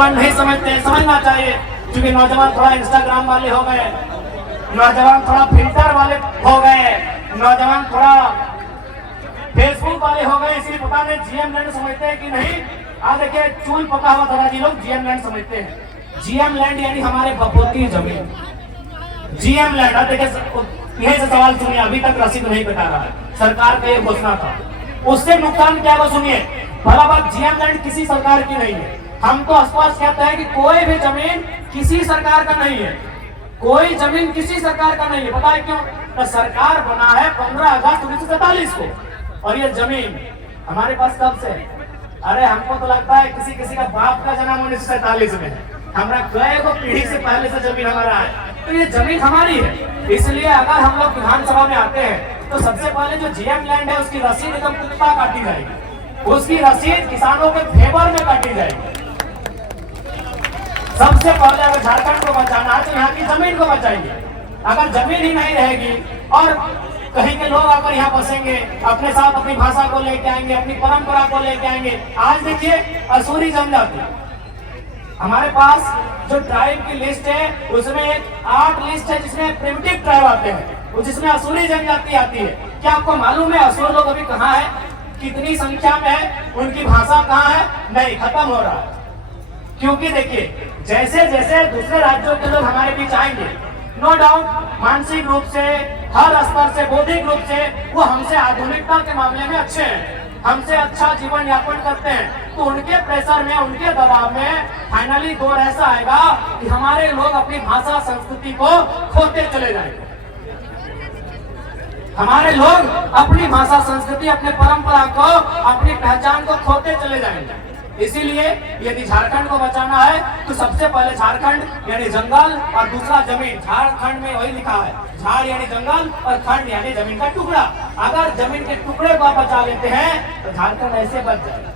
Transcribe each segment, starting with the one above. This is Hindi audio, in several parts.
नौजवान नहीं समझते, समझना चाहिए, क्योंकि नौजवान थोड़ा इंस्टाग्राम वाले हो गए, नौजवान थोड़ा फिल्टर वाले हो गए, नौजवान थोड़ा फेसबुक वाले हो गए, इसलिए पता नहीं जीएम लैंड समझते हैं कि नहीं। आज देखिए चूल पका हुआ दादाजी लोग जीएम लैंड समझते हैं। जीएम लैंड यानी हमारे बपोती जमीन, जीएम लैंड। देखिए यही से सवाल सुनिए, अभी तक रसीद नहीं बता रहा है, सरकार का ये घोषणा था, उससे नुकसान क्या हुआ सुनिए। भला बात जीएम लैंड किसी सरकार की नहीं है, हम तो स्पष्ट कहते हैं कि कोई भी जमीन किसी सरकार का नहीं है, कोई जमीन किसी सरकार का नहीं है। पता है क्यों? तो सरकार बना है 15 अगस्त 1947 को, और ये जमीन हमारे पास कब से? अरे हमको तो लगता है किसी किसी का बाप का जन्म 1947 में है, हमारा कई को पीढ़ी से पहले से जमीन हमारा है, तो ये जमीन हमारी है। इसलिए अगर हम लोग विधानसभा में आते हैं तो सबसे पहले जो जीएम लैंड है उसकी रसीद एकदम पुख्ता काटी जाएगी, उसकी रसीद किसानों के फेवर में काटी जाएगी। सबसे पहले अगर झारखंड को बचाना है तो यहाँ की जमीन को बचाएंगे। अगर जमीन ही नहीं रहेगी और कहीं के लोग आकर यहाँ बसेंगे, अपने साथ अपनी भाषा को लेके आएंगे, अपनी परंपरा को लेके आएंगे। आज देखिए असूरी जनजाति, हमारे पास जो ट्राइब की लिस्ट है उसमें एक 8 लिस्ट है जिसमें प्रिमिटिव ट्राइब आते हैं, जिसमें असूरी जनजाति आती है। क्या आपको मालूम है असुर लोग अभी कहाँ है, कितनी संख्या में है, उनकी भाषा कहाँ है? नहीं, खत्म हो रहा है। क्योंकि देखिए जैसे जैसे दूसरे राज्यों के लोग हमारे बीच आएंगे, नो डाउट मानसिक रूप से, हर स्तर से, बौद्धिक रूप से वो हमसे आधुनिकता के मामले में अच्छे हैं, हमसे अच्छा जीवन यापन करते हैं, तो उनके प्रेशर में, उनके दबाव में फाइनली दौर ऐसा आएगा कि हमारे लोग अपनी भाषा संस्कृति को खोते चले जाएंगे। हमारे लोग अपनी भाषा संस्कृति, अपने परंपरा को, अपनी पहचान को खोते चले जाएंगे। इसीलिए यदि झारखंड को बचाना है तो सबसे पहले झारखंड यानी जंगल और दूसरा जमीन। झारखंड में वही लिखा है, झाड़ यानी जंगल और खंड यानी जमीन का टुकड़ा। अगर जमीन के टुकड़े को बचा लेते हैं तो झारखंड ऐसे बच जाएगा।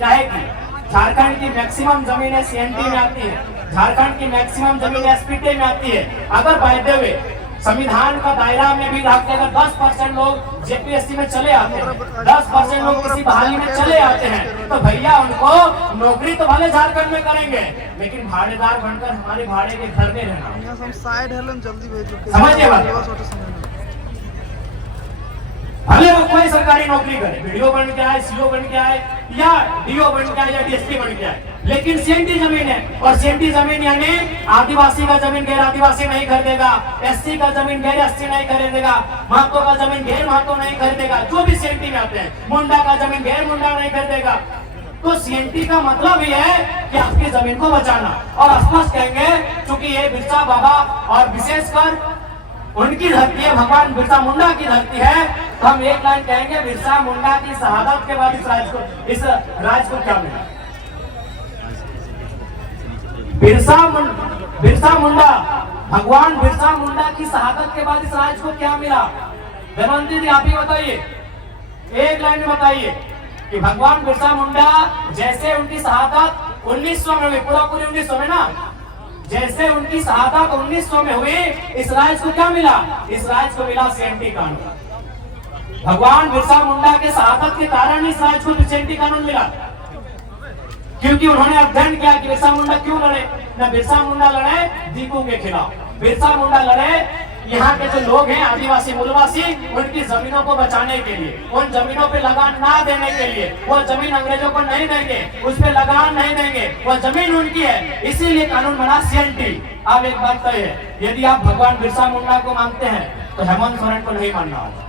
कहेगी झारखंड की मैक्सिमम जमीन सीएनटी में आती है, झारखंड की मैक्सिमम जमीन एसपीटी में आती है। अगर बाय द वे संविधान का दायरा में भी रखते अगर 10% लोग जेपीएससी में चले आते हैं, 10% लोग किसी बहाली में चले आते हैं, तो भैया उनको नौकरी तो भले झारखंड में करेंगे, लेकिन भाड़ेदार बनकर हमारे भाड़े के घर में रहना। समझिए बात, भले वो कोई सरकारी नौकरी करे, वीडियो बन के आए, सीओ बन के आए, या डीओ बन के आए, या डीएसपी बन के आए, लेकिन सीएनटी जमीन है। और सीएनटी जमीन यानी आदिवासी का जमीन गैर आदिवासी नहीं खरीदेगा, एससी का जमीन गैर एससी नहीं खरीदेगा, महतो का जमीन गैर महतो नहीं खरीदेगा, जो भी सीएनटी में आते हैं, मुंडा का जमीन गैर मुंडा नहीं खरीदेगा। तो सीएनटी का मतलब ये है कि आपकी जमीन को बचाना। और स्पष्ट कहेंगे क्योंकि ये बिरसा बाबा और विशेषकर उनकी धरती है, भगवान बिरसा मुंडा की धरती है, तो हम एक लाइन कहेंगे, बिरसा मुंडा की शहादत के बाद इस राज को क्या मिला? बिरसा मुंडा, भगवान बिरसा मुंडा की शहादत के बाद इस राज को क्या मिला? देवंती जी आप ही बताइए, एक लाइन में बताइए कि भगवान बिरसा मुंडा जैसे उनकी शहादत 1900 में हुई, पूरा पूरी 1900 में ना, जैसे उनकी शहादत 1900 में हुई, इस राज को क्या मिला? इस राज को मिला सीएनटी कानून। भगवान बिरसा मुंडा के शहादत के कारण इस राज को सीएनटी कानून मिला, क्योंकि उन्होंने अध्ययन किया कि बिरसा मुंडा क्यों लड़े। न बिरसा मुंडा लड़े दीपू के खिलाफ, बिरसा मुंडा लड़े यहाँ के जो लोग हैं आदिवासी मूलवासी, उनकी जमीनों को बचाने के लिए, उन जमीनों पे लगान ना देने के लिए। वो जमीन अंग्रेजों को नहीं देंगे, उस पे लगान नहीं देंगे, वो जमीन उनकी है, इसीलिए कानून बना सीएनटी। अब एक बात तय है, यदि आप भगवान बिरसा मुंडा को मानते हैं तो हेमंत सोरेन को नहीं मानना होगा।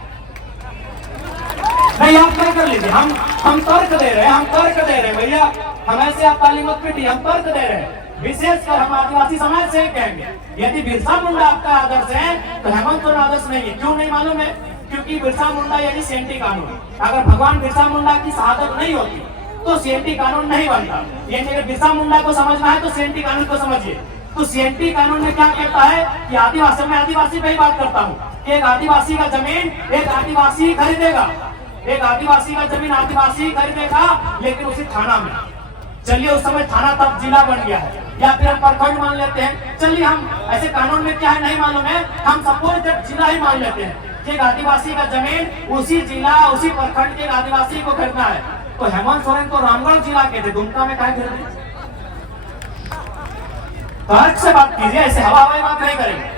नहीं, आप क्या कर लीजिए, हम तर्क दे रहे हैं, हम तर्क दे रहे हैं भैया, हम ऐसे आप ताली मत पीटिए, हम तर्क दे रहे हैं। विशेषकर हम आदिवासी समाज से कहेंगे, यदि बिरसा मुंडा आपका आदर्श है तो हेमंत सोरेन आदर्श नहीं है। क्यों नहीं मालूम है? क्योंकि बिरसा मुंडा यानी सीएनटी कानून। अगर भगवान बिरसा मुंडा की शहादत नहीं होती तो सीएनटी कानून नहीं बनता। यानी अगर बिरसा मुंडा को समझना है तो सीएनटी कानून को समझिए। तो सीएनटी कानून में क्या कहता है कि आदिवासी, मैं आदिवासी पे ही बात करता हूँ, एक आदिवासी का जमीन एक आदिवासी खरीदेगा, एक आदिवासी का जमीन आदिवासी खरीदेगा, लेकिन उसी थाना में। चलिए उस समय थाना तब जिला बन गया है, या फिर हम प्रखंड मान लेते हैं। चलिए हम ऐसे कानून में क्या है नहीं मालूम है, हम सपोज जिला ही मान लेते हैं कि एक आदिवासी का जमीन उसी जिला, उसी प्रखंड के आदिवासी को खरीदना है। तो हेमंत सोरेन को रामगढ़ जिला के थे, दुमका में क्या खरीदे? तर्क से बात कीजिए, ऐसे हवा हवाई बात नहीं करेंगे।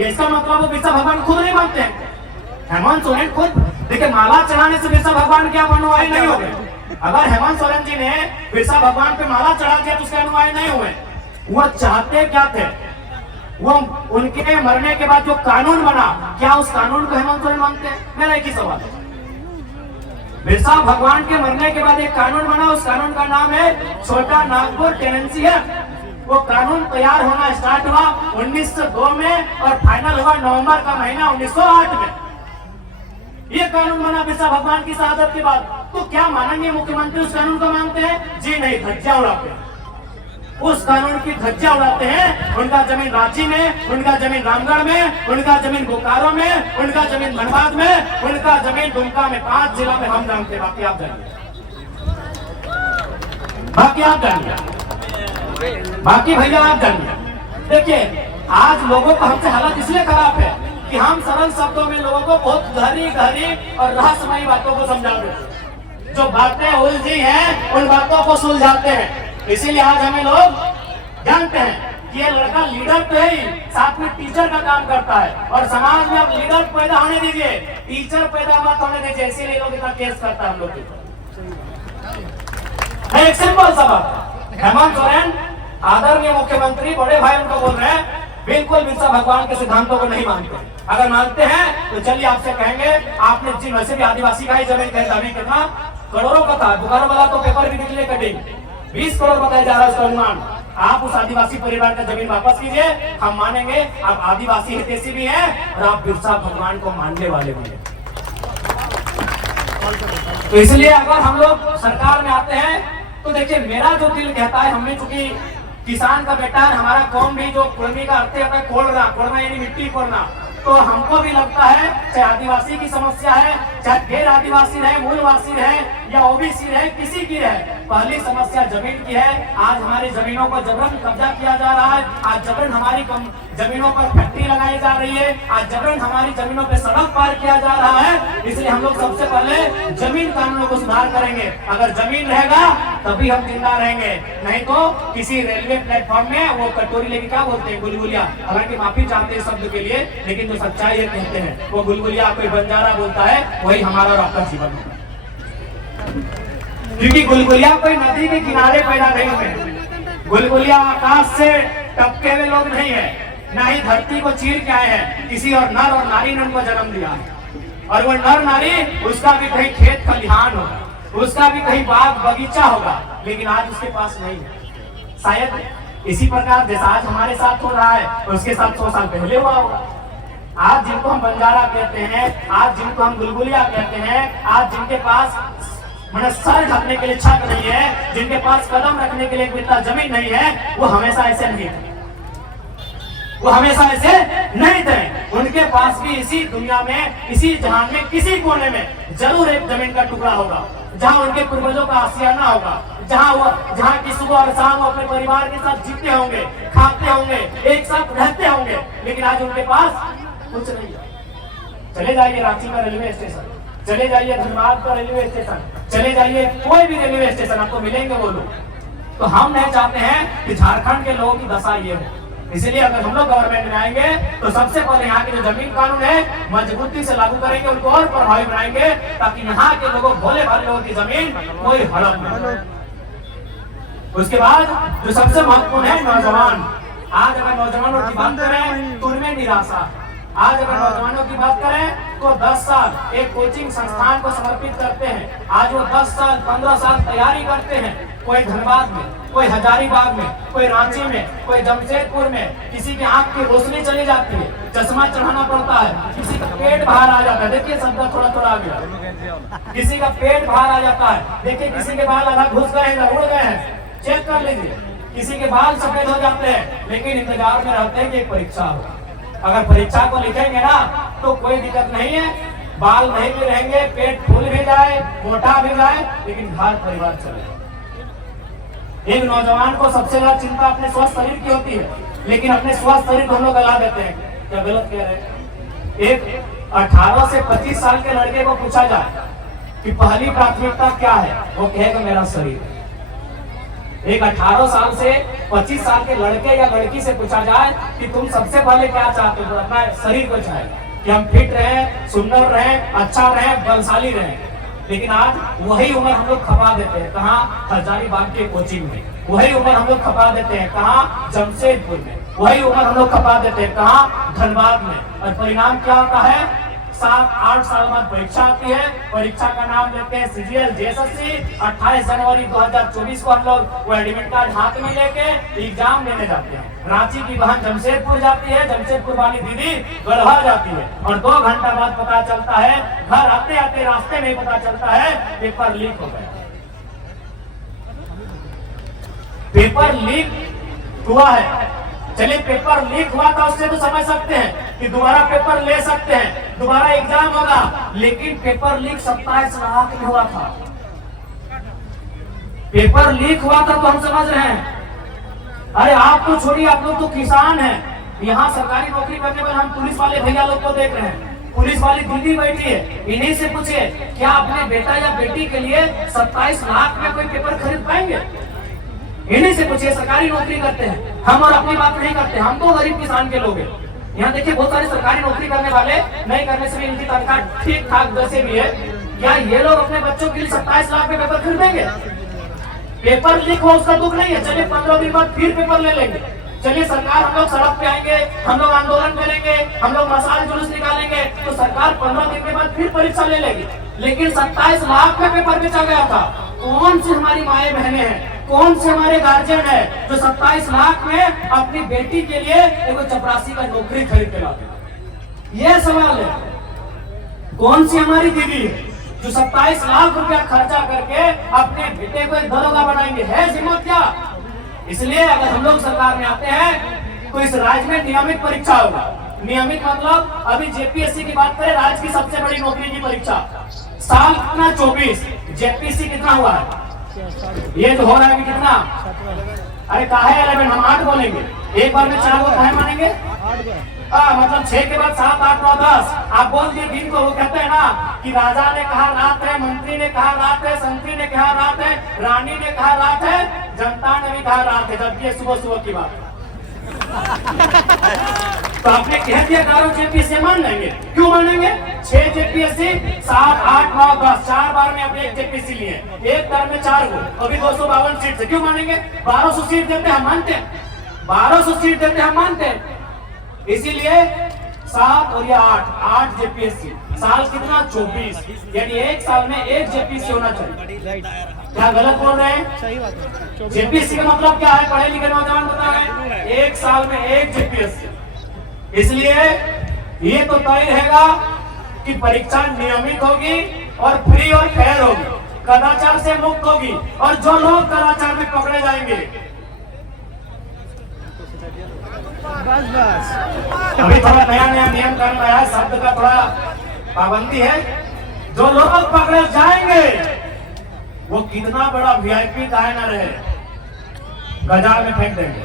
इसका मतलब वो बिरसा भगवान खुद नहीं मानते हैं। हेमंत सोरेन खुद देखिए, माला चढ़ाने से बिरसा भगवान के आप अनुयायी नहीं हो गए। अगर हेमंत सोरेन जी ने बिरसा भगवान पे माला चढ़ा दिया तो उसके अनुयायी नहीं हुए। वो चाहते क्या थे, वो उनके मरने के बाद जो कानून बना, क्या उस कानून को हेमंत सोरेन मानते हैं? मेरा एक ही सवाल है। बिरसा भगवान के मरने के बाद एक कानून बना, उस कानून का नाम है छोटा नागपुर टेनेंसी एक्ट। वो कानून तैयार होना स्टार्ट हुआ 1902 में और फाइनल हुआ नवंबर का महीना 1908 में। ये कानून बना बिरसा भगवान की शहादत के बाद। तो क्या माननीय मुख्यमंत्री उस कानून को मानते हैं? जी नहीं, धज्जियां उड़ाते हैं। उस कानून की धज्जियां उड़ाते हैं। उनका जमीन रांची में, उनका जमीन रामगढ़ में, उनका जमीन बोकारो में, उनका जमीन धनबाद में, उनका जमीन दुमका में, 5 जिला में हम जानते हैं। बाकी आप जानिए, बाकी आप जानिए, बाकी भैया आप जानिए। देखिए, आज लोगों का हमसे हालत इसलिए खराब है कि हम सरल शब्दों में लोगों को बहुत गहरी गहरी और रहस्यमयी बातों को समझा देते। जो बातें उलझी हैं उन बातों को सुलझाते हैं। इसीलिए आज हमें लोग जानते हैं कि ये लड़का लीडर तो है ही, साथ में टीचर का काम करता है। और समाज में अब लीडर पैदा होने दीजिए, टीचर पैदा मत होने दीजिए। इसीलिए लोग इतना केस करता है हम लोग। एक सिंपल सा बात, हेमंत सोरेन आदरणीय मुख्यमंत्री बड़े भाई उनको बोल रहे हैं, बिल्कुल बिरसा भगवान के सिद्धांतों को नहीं मानते। अगर मानते हैं तो चलिए आपसे कहेंगे, आपने जिन वैसे भी आदिवासी का ही जमीन खरीदा, अभी कितना करोड़ों का था, दुकानों वाला तो पेपर भी निकले कटिंग 20 करोड़ बताया जा रहा है उसका अनुमान। आप उस आदिवासी परिवार का जमीन वापस कीजिए, हम मानेंगे आप आदिवासी हितैषी भी हैं और आप बिरसा भगवान को मानने वाले भी हैं। तो इसलिए अगर हम लोग सरकार में आते हैं तो देखिए, मेरा जो दिल कहता है, हमने चूंकि किसान का बेटा है, हमारा कौम भी जो कुर्मी का अर्थ होता है कोड़ना, कोड़ना यानी मिट्टी कोड़ना, तो हमको भी लगता है चाहे आदिवासी की समस्या है, चाहे गैर आदिवासी रहे, मूलवासी रहे या ओबीसी रहे, किसी की रहे, पहली समस्या जमीन की है। आज हमारी जमीनों पर जबरन कब्जा किया जा रहा है। आज जबरन हमारी जमीनों पर फैक्ट्री लगाई जा रही है। आज जबरन हमारी जमीनों पर सड़क पार किया जा रहा है। इसलिए हम लोग सबसे पहले जमीन कानूनों को सुधार करेंगे। अगर जमीन रहेगा तभी हम जिंदा रहेंगे, नहीं तो किसी रेलवे प्लेटफॉर्म में वो कटोरी लेके क्या बोलते हैं, गुलगुलिया, हालांकि माफी चाहते हैं शब्द के लिए, लेकिन जो सच्चाई है कहते हैं वो गुलगुलिया कोई बंजारा बोलता है, वही हमारा और आपका जीवन है। क्योंकि गुलगुलिया कोई नदी के किनारे पैदा नहीं हुए, गुलगुलिया आकाश से टपके हुए लोग नहीं है, ना ही धरती को चीर के आए हैं। किसी और नर और नारी ने उनको जन्म दिया है, और वो नर नारी उसका भी कहीं खेत खलिहान होगा, उसका भी कहीं बाग बगीचा होगा, लेकिन आज उसके पास नहीं है। शायद इसी प्रकार जैसा आज हमारे साथ हो रहा है, उसके साथ 100 साल पहले हुआ होगा। आज जिनको हम बंजारा कहते हैं, आज जिनको हम गुलगुलिया कहते हैं, आज जिनके पास मैंने सर ढकने के लिए छत नहीं है, जिनके पास कदम रखने के लिए इतना जमीन नहीं है, वो हमेशा ऐसे नहीं थे, वो हमेशा ऐसे नहीं थे। उनके पास भी इसी दुनिया में, इसी जहान में, किसी कोने में जरूर एक जमीन का टुकड़ा होगा, जहां उनके पूर्वजों का आशियाना होगा, जहां की सुबह और शाम वो अपने परिवार के साथ जीते होंगे, खाते होंगे, एक साथ रहते होंगे। लेकिन आज उनके पास कुछ नहीं है। चले जाइए रांची का रेलवे स्टेशन, चले जाइए धनबाद का रेलवे स्टेशन, चले जाइए कोई भी रेलवे स्टेशन, आपको मिलेंगे वो लोग। तो हम नहीं चाहते हैं कि झारखंड के लोगों की दशा ये हो। इसलिए अगर हम लोग गवर्नमेंट में आएंगे तो सबसे पहले यहाँ के जो जमीन कानून है मजबूती से लागू करेंगे, उनको और प्रभावी बनाएंगे, ताकि यहाँ के लोगों, भोले भाले लोगों की जमीन कोई हड़प न। उसके बाद जो सबसे महत्वपूर्ण है नौजवान। आज अगर नौजवानों की बात करें तो उनमें निराशा। आज अगर नौजवानों की बात करें तो 10 साल एक कोचिंग संस्थान को समर्पित करते हैं। आज वो 10 साल 15 साल तैयारी करते हैं, कोई धनबाद में, कोई हजारीबाग में, कोई रांची में, कोई जमशेदपुर में। किसी की आंख की रोशनी चली जाती है, चश्मा चढ़ाना पड़ता है, किसी का पेट बाहर आ जाता है, देखिए शब्द थोड़ा थोड़ा आ गया, किसी का पेट बाहर आ जाता है, देखिए किसी के बाल आधा घुस गए हैं, उड़ गए हैं, चेक कर लीजिए, किसी के बाल सफेद हो जाते हैं, लेकिन इंतजार में रहते हैं कि एक परीक्षा हो। अगर परीक्षा को लिखेंगे ना तो कोई दिक्कत नहीं है, बाल नहीं भी रहेंगे, पेट फूल भी जाए, मोटा भी जाए, लेकिन घर परिवार चले। एक नौजवान को सबसे ज्यादा चिंता अपने स्वस्थ शरीर की होती है, लेकिन अपने स्वस्थ शरीर को हम लोग गला देते हैं। क्या गलत कह रहे हैं? एक 18 से 25 साल के लड़के को पूछा जाए कि पहली प्राथमिकता क्या है, वो कहेगा मेरा शरीर। एक 18 साल से 25 साल के लड़के या लड़की से पूछा जाए कि तुम सबसे पहले क्या चाहते हो, अपना शरीर को चाहे कि हम फिट रहें, सुंदर रहें, अच्छा रहें, बलशाली रहें। लेकिन आज वही उम्र हम लोग खपा देते हैं कहाँ, हजारीबाग के कोचिंग में। वही उम्र हम लोग खपा देते हैं कहाँ, जमशेदपुर में। वही उम्र हम लोग खपा देते हैं कहाँ, धनबाद में। और परिणाम क्या होता है, 7-8 साल बाद परीक्षा आती है। परीक्षा का नाम लेते हैं सीजीएल जेएसएससी। 28 जनवरी 2024 को हम लोग वो एडमिट कार्ड हाथ में लेके एग्जाम देने जाते हैं। रांची की बहन जमशेदपुर जाती है, जमशेदपुर वाली दीदी गढ़वा जाती है, और 2 घंटा बाद पता चलता है, घर आते आते रास्ते में पता चलता है पेपर लीक हो गया। पेपर लीक हुआ है। चलिए पेपर लीक हुआ था उससे तो समझ सकते हैं कि दोबारा पेपर ले सकते हैं, दोबारा एग्जाम होगा। लेकिन पेपर लीक 27 लाख में हुआ था। पेपर लीक हुआ था तो हम समझ रहे हैं। अरे आप तो छोड़िए, आप लोग तो किसान हैं। यहाँ सरकारी नौकरी करने वाले हम पुलिस वाले भैया लोग को देख रहे हैं, पुलिस वाली दीदी बैठी है। इन्हीं से पूछे क्या अपने बेटा या बेटी के लिए 27 लाख में कोई पेपर खरीद पाएंगे? इन्हीं से पूछिए, सरकारी नौकरी करते हैं। हम और अपनी बात नहीं करते, हम तो गरीब किसान के लोग हैं। यहाँ देखिए बहुत सारे सरकारी नौकरी करने वाले नहीं करने से भी इनकी तनख्वाह ठीक ठाक जैसे भी है। क्या ये लोग अपने बच्चों के लिए 27 लाख में पेपर खरीदेंगे? पेपर लीक हो उसका दुख नहीं है, चलिए 15 दिन बाद फिर पेपर ले लेंगे। चलिए सरकार, हम लोग सड़क पे आएंगे, हम लोग आंदोलन करेंगे, हम लोग मसाल जुलूस निकालेंगे, तो सरकार 15 दिन के बाद फिर परीक्षा ले लेगी। लेकिन 27 लाख में पेपर बेचा गया था। कौन सी हमारी माए बहनें हैं, कौन से हमारे गार्जियन है जो 27 लाख में अपनी बेटी के लिए एक चपरासी का नौकरी खरीद के लाते? ये सवाल है। कौन सी हमारी दीदी है जो 27 लाख रुपया खर्चा करके अपने बेटे को एक दरोगा बनाएंगे? है हिम्मत क्या? इसलिए अगर हम लोग सरकार में आते हैं तो इस राज्य में नियमित परीक्षा होगा। नियमित मतलब अभी जेपीएससी की बात करें, राज्य की सबसे बड़ी नौकरी की परीक्षा, साल कितना 24, जेपीएससी कितना हुआ है? ये जो हो रहा है कि कितना? अरे काहे 11, हम 8 बोलेंगे। एक बार में 4 को काहे मानेंगे? मतलब 6 के बाद 7, 8, 9, 10 आप बोल दिए दिन को। वो कहते हैं ना कि राजा ने कहा रात है, मंत्री ने कहा रात है, संतरी ने कहा रात है, रानी ने कहा रात है, जनता ने भी कहा रात है, जबकि ये सुबह सुबह की बात है। तो आपने कह दिया कारो जेपीएससी मान लेंगे? क्यों मानेंगे? 6 जेपीएससी, 7, 8, 9, 10 4 बार में आपने एक जेपीएससी लिए, एक बार में 4 को, अभी 252 सीट से क्यों मानेंगे? 1200 सीट देते हम मानते हैं, 1200 सीट देते हम मानते हैं। इसीलिए 7 और 8 जेपीएससी, साल कितना 24, यानी एक साल में एक जेपीएससी होना चाहिए। क्या गलत बोल रहे हैं? सही बात है। जेपीएससी का मतलब क्या है? पढ़े लिखे नौजवान बता रहे हैं, एक साल में एक जेपीएससी। इसलिए ये तो तय रहेगा कि परीक्षा नियमित होगी और फ्री और फेयर होगी, कदाचार से मुक्त होगी। और जो लोग कदाचार में पकड़े जाएंगे, बस अभी थोड़ा नया नियम कर रहा है, शब्द का थोड़ा पाबंदी है। जो लोग पकड़े जाएंगे वो कितना बड़ा वीआईपी काहे ना रहे, बाजार में फेंक देंगे।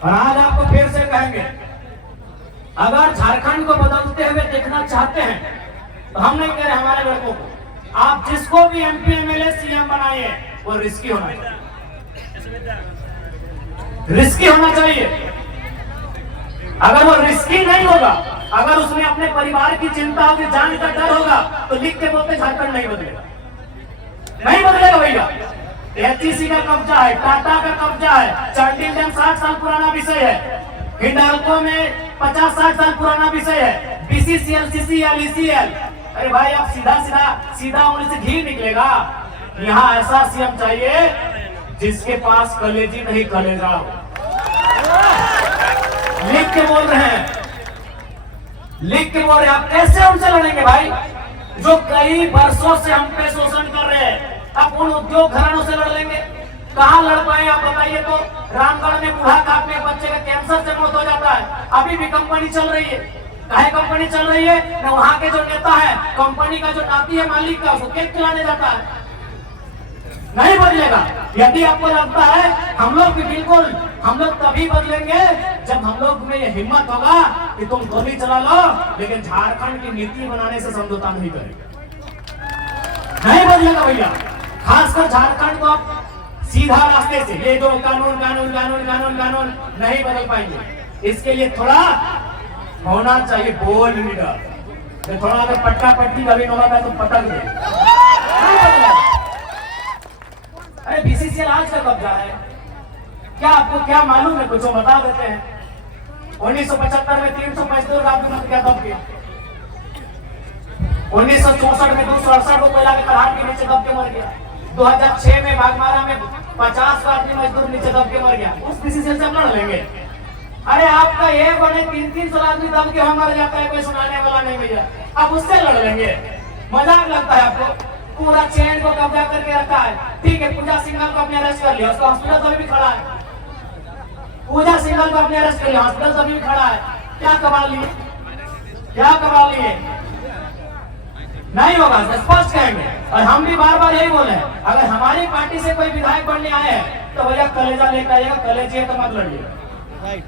और आज आपको फिर से कहेंगे, अगर झारखंड को बदलते हुए देखना चाहते हैं तो हम नहीं कह रहे हमारे लड़कों को, आप जिसको भी एमपी एमएलए सीएम बनाइए वो रिस्की होना चाहिए, रिस्की होना चाहिए। अगर वो रिस्की नहीं होगा, अगर उसमें अपने परिवार की चिंता होगी, जान का डर होगा, तो लिख के बोलते झारखंड नहीं बदलेगा, नहीं बदलेगा भैया। एचईसी का कब्जा है, टाटा का कब्जा है, चार्टिंग डैम 60 साल पुराना विषय है, हिंडाल्को में 50-60 साल पुराना विषय है, बीसीसीएल, सीसीएल, ईसीएल। अरे भाई आप सीधा उंगली से घी निकलेगा। यहाँ ऐसा सीएम चाहिए जिसके पास कलेजी नहीं कलेजा हो। लिख के बोल रहे हैं, लिख के बोल रहे हैं। आप कैसे उनसे लड़ेंगे भाई जो कई वर्षों से हम पे शोषण कर रहे हैं? आप उन उद्योग घरानों से लड़ लेंगे? कहां लड़ पाए आप बताइए तो? रामगढ़ में बूढ़ा काट में बच्चे का कैंसर से मौत हो जाता है, अभी भी कंपनी चल रही है। काहे कंपनी चल रही है? न वहां के जो नेता है, कंपनी का जो नाती है मालिक का, उसको केक खिलाने जाता है। नहीं बदलेगा। यदि आपको लगता है हम लोग भी बिल्कुल, हम लोग तभी बदलेंगे जब हम लोग में ये हिम्मत होगा कि तुम गोली चला लो लेकिन झारखंड की नीति बनाने से समझौता नहीं करेंगे। नहीं बदलेगा भैया। खासकर झारखंड को आप सीधा रास्ते से ये जो कानून कानून कानून कानून कानून नहीं बदल पाएंगे। इसके लिए थोड़ा होना चाहिए बोल्ड लीडर। थोड़ा अगर पट्टा पट्टी कभी होगा तो पटक दे। अरे बीसीसीएल आज का कब्जा है, क्या आपको क्या मालूम है? कुछ बता देते हैं। 1975 में 300 मजदूर राजनीति क्या दब गया। 1964 में 268 को कोयला के पहाड़ के नीचे दब के मर गया। 2006 में बागमारा में 50 आदमी मजदूर नीचे दब के मर गया। उस बीसीसीएल से लड़ लेंगे? अरे आपका ये बने 300 आदमी दब के हम मर जाता है, कोई सुनाने वाला नहीं भैया। आप उससे लड़ लेंगे? मजाक लगता है आपको? पूरा चैन को कब्जा करके रखा है। ठीक है, पूजा सिंघल को अपने अरेस्ट कर लिया, उसका हॉस्पिटल अभी भी खड़ा है। पूजा सिंघल को अपने अरेस्ट कर लिया, हॉस्पिटल अभी भी खड़ा है। क्या कमाल लिए? क्या कमाल लिए? नहीं होगा, स्पष्ट कहेंगे। और हम भी बार बार यही बोले हैं, अगर हमारी पार्टी से कोई विधायक बनने आए हैं तो भैया कलेजा लेकर आइएगा, कलेजे तो मत लड़िए।